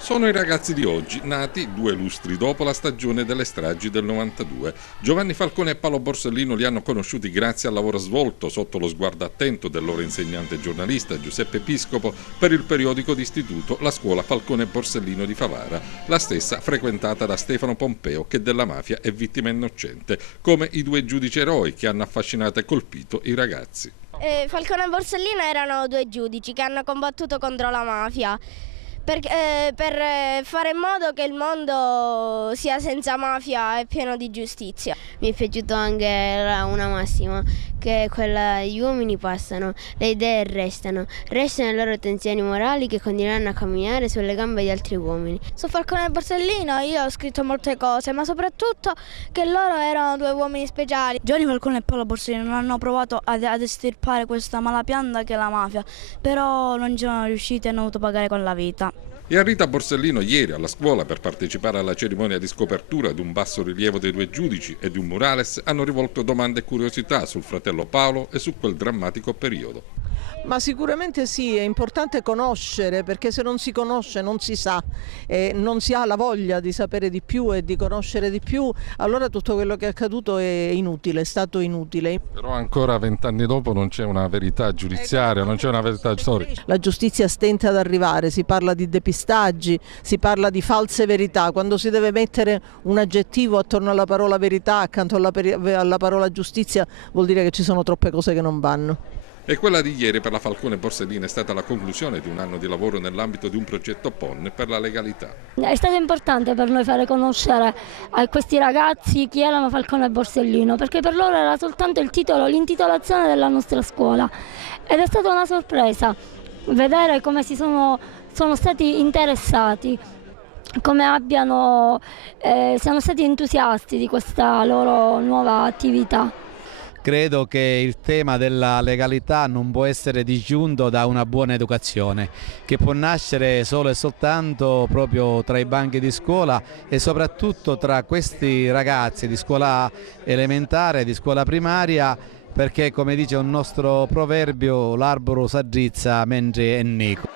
Sono i ragazzi di oggi, nati 2 lustri dopo la stagione delle stragi del 92. Giovanni Falcone e Paolo Borsellino li hanno conosciuti grazie al lavoro svolto sotto lo sguardo attento del loro insegnante giornalista Giuseppe Piscopo per il periodico d'istituto La Scuola Falcone e Borsellino di Favara, la stessa frequentata da Stefano Pompeo che della mafia è vittima innocente, come i 2 giudici eroi che hanno affascinato e colpito i ragazzi. Falcone e Borsellino erano 2 giudici che hanno combattuto contro la mafia per fare in modo che il mondo sia senza mafia e pieno di giustizia. Mi è piaciuto anche una massima, che è quella: gli uomini passano, le idee restano le loro tensioni morali che continueranno a camminare sulle gambe di altri uomini. Su Falcone e Borsellino io ho scritto molte cose, ma soprattutto che loro erano 2 uomini speciali. Giovanni Falcone e Paolo Borsellino hanno provato ad estirpare questa malapianta che è la mafia, però non ci sono riusciti e hanno dovuto pagare con la vita. E a Rita Borsellino ieri alla scuola, per partecipare alla cerimonia di scopertura di un bassorilievo dei 2 giudici e di un murales, hanno rivolto domande e curiosità sul fratello Paolo e su quel drammatico periodo. Ma sicuramente sì, è importante conoscere, perché se non si conosce non si sa, non si ha la voglia di sapere di più e di conoscere di più, allora tutto quello che è accaduto è inutile, è stato inutile. Però ancora 20 anni dopo non c'è una verità giudiziaria, non c'è una verità storica. La giustizia stenta ad arrivare, si parla di depistaggi, si parla di false verità, quando si deve mettere un aggettivo attorno alla parola verità accanto alla parola giustizia vuol dire che ci sono troppe cose che non vanno. E quella di ieri per la Falcone Borsellino è stata la conclusione di un anno di lavoro nell'ambito di un progetto PON per la legalità. È stato importante per noi fare conoscere a questi ragazzi chi erano Falcone e Borsellino, perché per loro era soltanto il titolo, l'intitolazione della nostra scuola, ed è stata una sorpresa vedere come sono stati interessati, come siano stati entusiasti di questa loro nuova attività. Credo che il tema della legalità non può essere disgiunto da una buona educazione, che può nascere solo e soltanto proprio tra i banchi di scuola e soprattutto tra questi ragazzi di scuola elementare, di scuola primaria, perché, come dice un nostro proverbio, l'arboro s'addrizza mentre è nico.